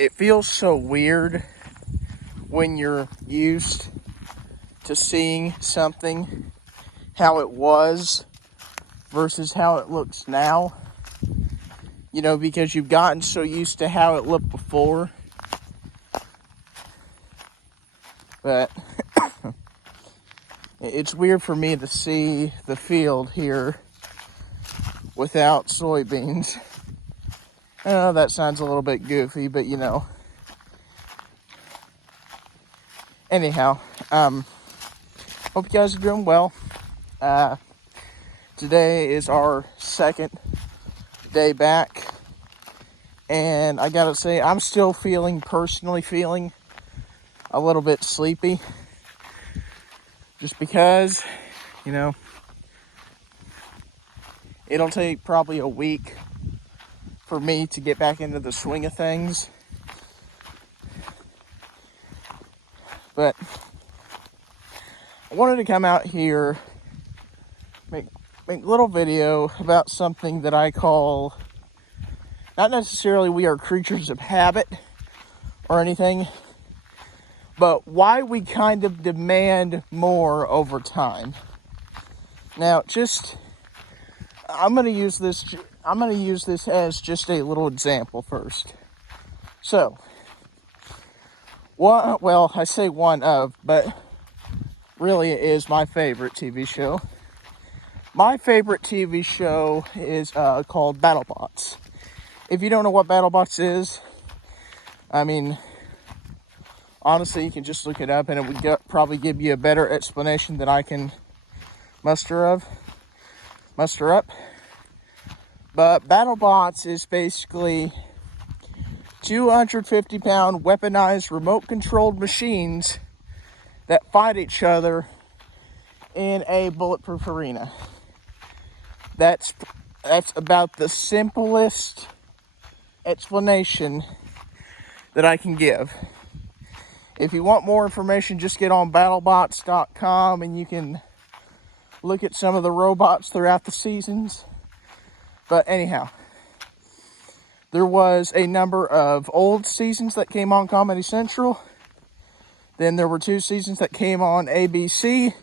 it feels so weird when you're used to seeing something how it was versus how it looks now. You know, because you've gotten so used to how it looked before. But it's weird for me to see the field here without soybeans. I know that sounds a little bit goofy, but you know. Anyhow, hope you guys are doing well. Today is our second day back, and I gotta say, I'm still personally feeling a little bit sleepy, just because, you know, it'll take probably a week for me to get back into the swing of things. But I wanted to come out here, make a little video about something that I call, not necessarily we are creatures of habit or anything, but why we kind of demand more over time. Now, I'm going to use this as just a little example first. So, I say one of, but really it is my favorite TV show. My favorite TV show is called BattleBots. If you don't know what BattleBots is, I mean, honestly, you can just look it up and it would probably give you a better explanation than I can muster up. But BattleBots is basically 250-pound weaponized remote-controlled machines that fight each other in a bulletproof arena. That's about the simplest explanation that I can give. If you want more information, just get on battlebots.com and you can look at some of the robots throughout the seasons. But anyhow, there was a number of old seasons that came on Comedy Central. Then there were 2 seasons that came on ABC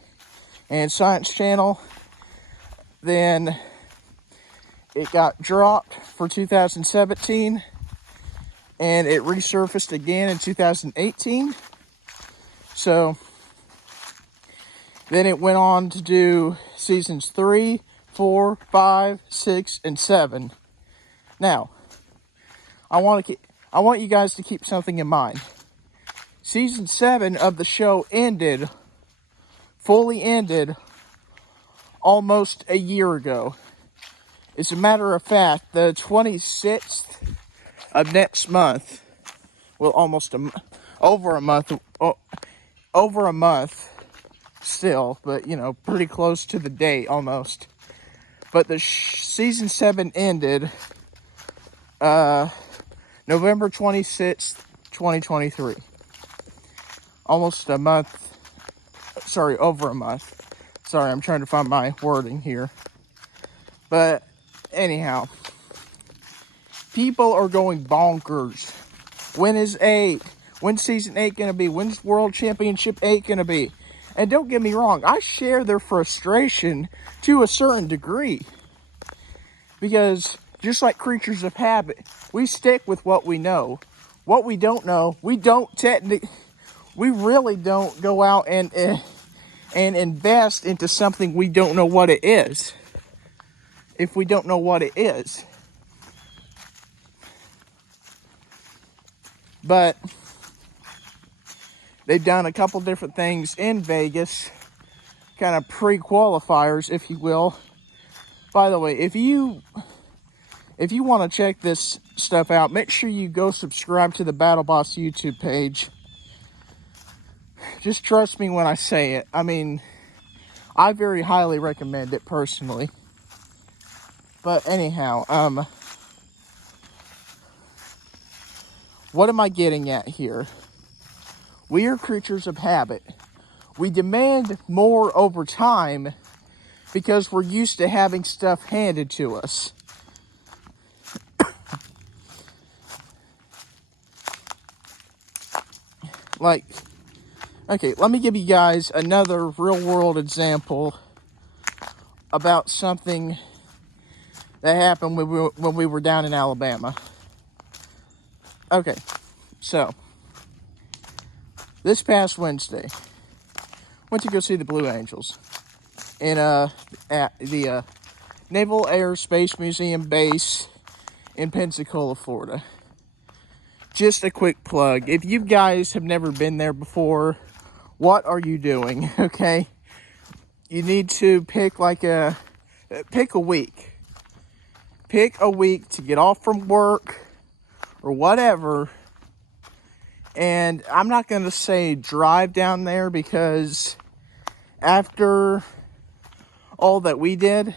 and Science Channel. Then it got dropped for 2017. And it resurfaced again in 2018. So then it went on to do seasons 3, 4, 5, 6, and 7. Now, I want you guys to keep something in mind. Season 7 of the show fully ended, almost a year ago. As a matter of fact, the 26th of next month, well, over a month still, but you know, pretty close to the date almost. But the season 7 ended November 26th, 2023. Almost a month. Sorry, over a month. Sorry, I'm trying to find my wording here. But anyhow, people are going bonkers. When's season 8 gonna be? When's World Championship 8 gonna be? And don't get me wrong, I share their frustration to a certain degree. Because just like creatures of habit, we stick with what we know. What we don't know, we really don't go out and invest into something we don't know what it is. If we don't know what it is. But they've done a couple different things in Vegas, kind of pre-qualifiers, if you will. By the way, if you want to check this stuff out, make sure you go subscribe to the BattleBots YouTube page. Just trust me when I say it. I mean, I very highly recommend it personally. But anyhow, what am I getting at here? We are creatures of habit. We demand more over time because we're used to having stuff handed to us. Like, okay, let me give you guys another real world example about something that happened when we were down in Alabama. Okay, so this past Wednesday, went to go see the Blue Angels in at the Naval Air Space Museum base in Pensacola, Florida. Just a quick plug. If you guys have never been there before, what are you doing? Okay, you need to pick a week. Pick a week to get off from work or whatever. And I'm not going to say drive down there, because after all that we did,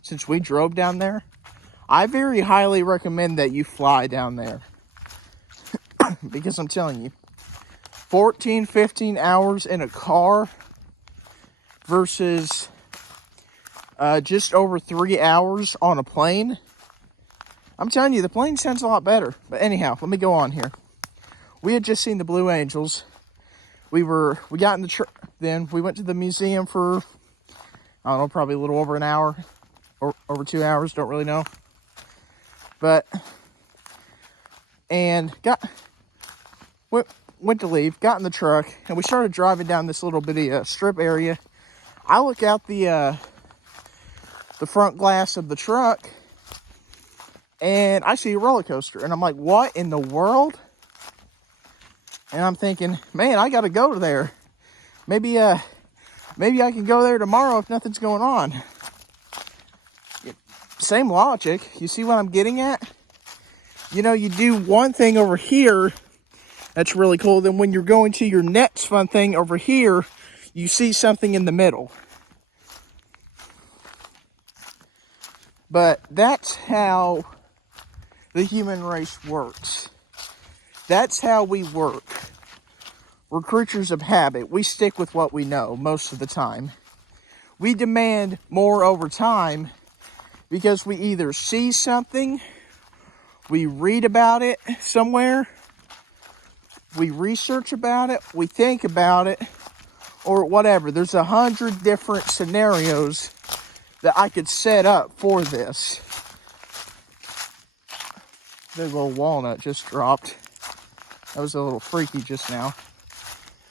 since we drove down there, I very highly recommend that you fly down there. Because I'm telling you, 14, 15 hours in a car versus just over 3 hours on a plane. I'm telling you, the plane sounds a lot better. But anyhow, let me go on here. We had just seen the Blue Angels. We got in the truck. Then we went to the museum for, I don't know, probably a little over an hour or over 2 hours. Don't really know. And went to leave, got in the truck, and we started driving down this little bitty strip area. I look out the front glass of the truck, and I see a roller coaster, and I'm like, what in the world? And I'm thinking, man, I gotta go there. Maybe I can go there tomorrow if nothing's going on. Same logic. You see what I'm getting at? You know, you do one thing over here that's really cool. Then when you're going to your next fun thing over here, you see something in the middle. But that's how the human race works. That's how we work. We're creatures of habit. We stick with what we know most of the time. We demand more over time because we either see something, we read about it somewhere, we research about it, we think about it, or whatever. There's 100 different scenarios that I could set up for this. The little walnut just dropped. That was a little freaky just now.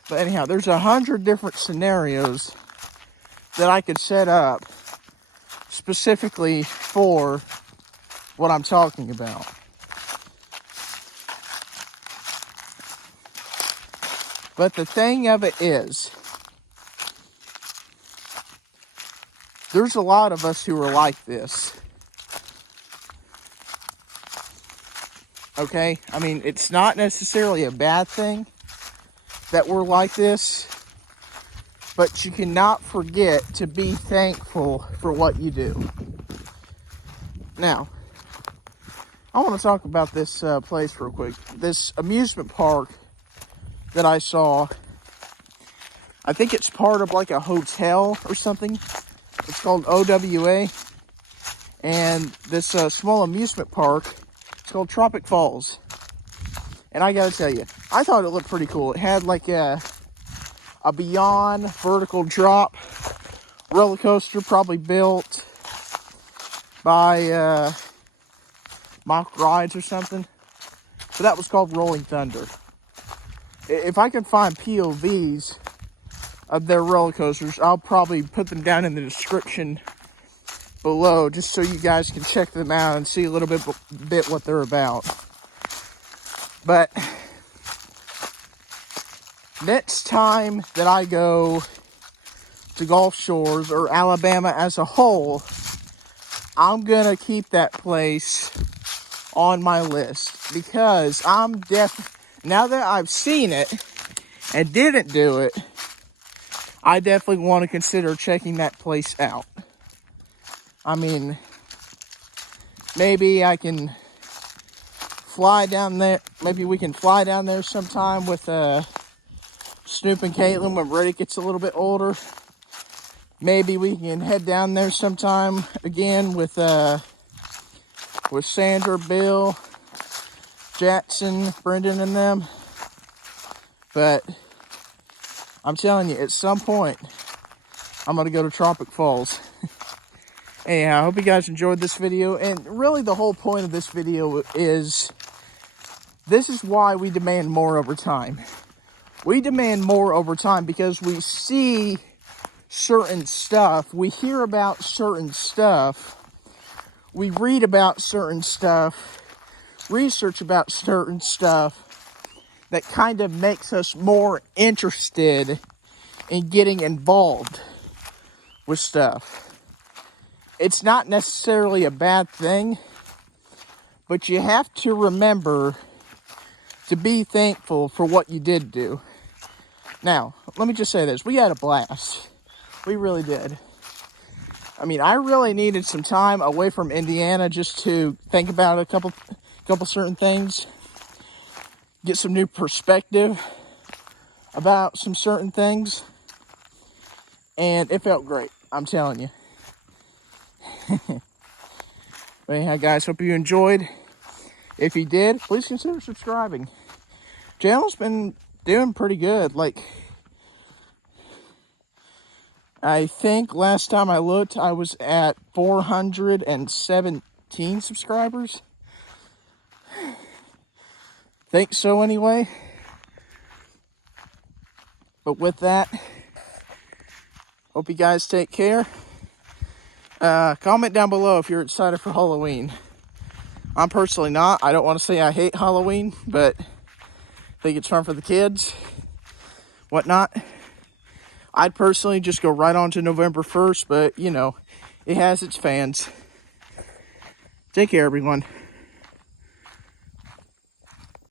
But anyhow, there's 100 different scenarios that I could set up specifically for what I'm talking about. But the thing of it is, there's a lot of us who are like this. Okay? I mean, it's not necessarily a bad thing that we're like this, but you cannot forget to be thankful for what you do. Now, I want to talk about this place real quick. This amusement park that I saw, I think it's part of like a hotel or something. It's called OWA. And this small amusement park, it's called Tropic Falls. And I gotta tell you, I thought it looked pretty cool. It had like a beyond vertical drop roller coaster, probably built by Mock Rides or something. So that was called Rolling Thunder. If I can find POVs of their roller coasters, I'll probably put them down in the description below, just so you guys can check them out and see a little bit what they're about. But next time that I go to Gulf Shores or Alabama as a whole, I'm gonna keep that place on my list, because now that I've seen it and didn't do it, I definitely want to consider checking that place out. I mean, maybe I can fly down there. Maybe we can fly down there sometime with Snoop and Caitlin when Reddick gets a little bit older. Maybe we can head down there sometime again with Sandra, Bill, Jackson, Brendan, and them. But I'm telling you, at some point, I'm going to go to Tropic Falls. Anyhow, I hope you guys enjoyed this video. And really the whole point of this video is, this is why we demand more overtime. We demand more overtime because we see certain stuff. We hear about certain stuff. We read about certain stuff. Research about certain stuff. That kind of makes us more interested in getting involved with stuff. It's not necessarily a bad thing, but you have to remember to be thankful for what you did do. Now, let me just say this. We had a blast. We really did. I mean, I really needed some time away from Indiana just to think about a couple certain things. Get some new perspective about some certain things. And it felt great, I'm telling you. But anyhow, guys, hope you enjoyed. If you did, please consider subscribing. Channel's been doing pretty good. Like, I think last time I looked, I was at 417 subscribers. Think so anyway. But with that, hope you guys take care. Comment down below if you're excited for Halloween. I'm personally not. I don't want to say I hate Halloween, but I think it's fun for the kids, whatnot. I'd personally just go right on to November 1st, but you know, it has its fans. Take care, everyone.